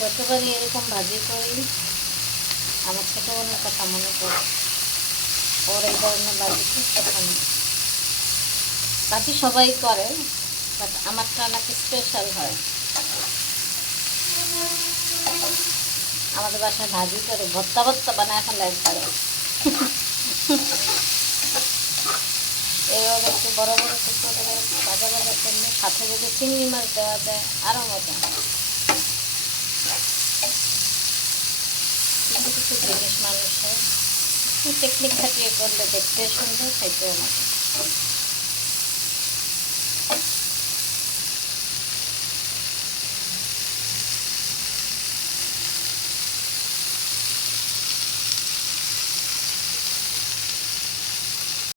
যতবারই এরকম ভাজি করি আমার ছোটো বোনের কথা মনে পড়ে। ওর এই ধরনের ভাজি খুব পছন্দ। ভাজি সবাই করে, বাট আমারটা নাকি স্পেশাল হয়। আমাদের বাসায় ভাজি করে ভর্তা ভর্তা বানায় এখন একবারে। এইভাবে একটু বড় বড় টুকরো করে ভাজা ভাজা করলে সাথে যদি চিংড়ি মাছ দেওয়া যায় আরও মজা। কিছু কিছু জিনিস মানুষের একটু টেকনিক খাটিয়ে করলে দেখতে সুন্দর, খাইতেও মজা।